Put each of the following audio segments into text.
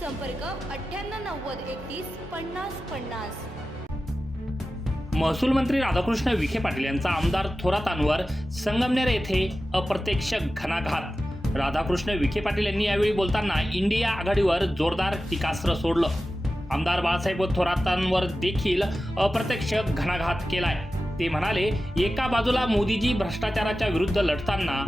संपर्क अठ्ठ्याण्णव नव्वद एकतीस पन्नास पन्नास. महसूल मंत्री राधाकृष्ण विखे पाटील यांचा आमदार थोरातांवर संगमनेर येथे अप्रत्यक्ष घणाघात. राधाकृष्ण विखे पाटील यांनी यावेळी बोलताना इंडिया आघाडीवर जोरदार टीकास्त्र सोडलं. आमदार बाळासाहेब थोरातांवर देखील अप्रत्यक्ष घणाघात केलाय. ते म्हणाले एका बाजूला मोदीजी भ्रष्टाचाराच्या विरुद्ध लढताना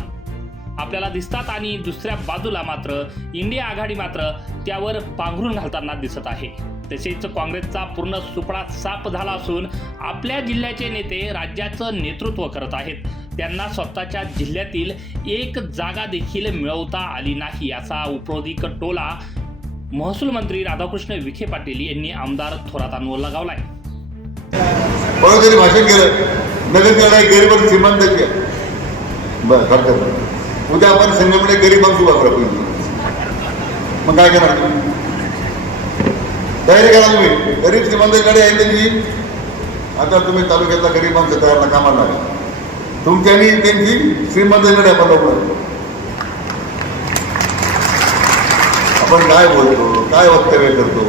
आपल्याला दिसतात आणि दुसऱ्या बाजूला मात्र इंडिया आघाडी मात्र त्यावर पांघरून घालताना दिसत आहे. तसेच काँग्रेसचा पूर्ण सुपडा साफ झाला असून आपल्या जिल्ह्याचे नेते राज्याचं नेतृत्व करत आहेत. त्यांना स्वतःच्या जिल्ह्यातील एक जागा देखील मिळवता आली नाही असा उपरोधिक टोला महसूल मंत्री राधाकृष्ण विखे पाटील यांनी आमदार थोरातांवर लगावलाय. भाषण केलं? नगर करणारे उद्या आपण संगमने गरीबांची बाबर आपण मग काय करणार? तुम्ही तयारी करा तुम्ही. गरीब श्रीमंतकडे आहे त्यांची आता तुम्ही तालुक्यातला गरीब माणसं तयार कामाला तुमच्यानी त्यांची श्रीमंतकडे आपण लवकर आपण काय बोलतो काय वक्तव्य करतो?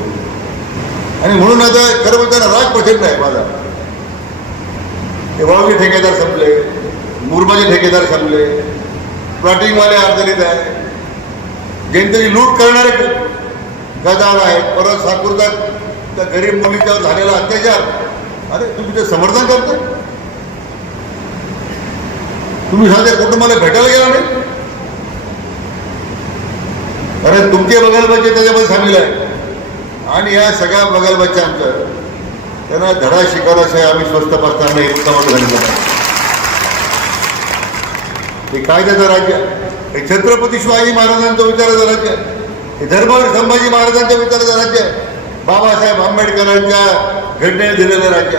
आणि म्हणून आता खरं राग पचत नाही माझा. ते वाळूचे ठेकेदार संपले मुरमाचे ठेकेदार संपले. प्लॉटिंगवाले अडचणीत आहे. जनतेची लूट करणारे गदार आहेत परत साकूरचा त्या गरीब मुलीच्यावर झालेला अत्याचार. अरे तुम्ही ते समर्थन करता तुम्ही साध्या कुटुंबाला भेटायला गेला नाही? अरे तुमचे बगलबच्चे त्याच्यामध्ये सामील आहे आणि या सगळ्या बगलबच्च्यांचं. त्यांना धडा शिकवण्याशिवाय आम्ही स्वस्त बसताना हे उत्तम झालेलं नाही हे कायद्याचं राज्य हे छत्रपती शिवाजी महाराजांचं विचाराचं राज्य हे धर्मवीर संभाजी महाराजांच्या विचाराचं राज्य बाबासाहेब आंबेडकरांच्या घटनेने दिलेलं राज्य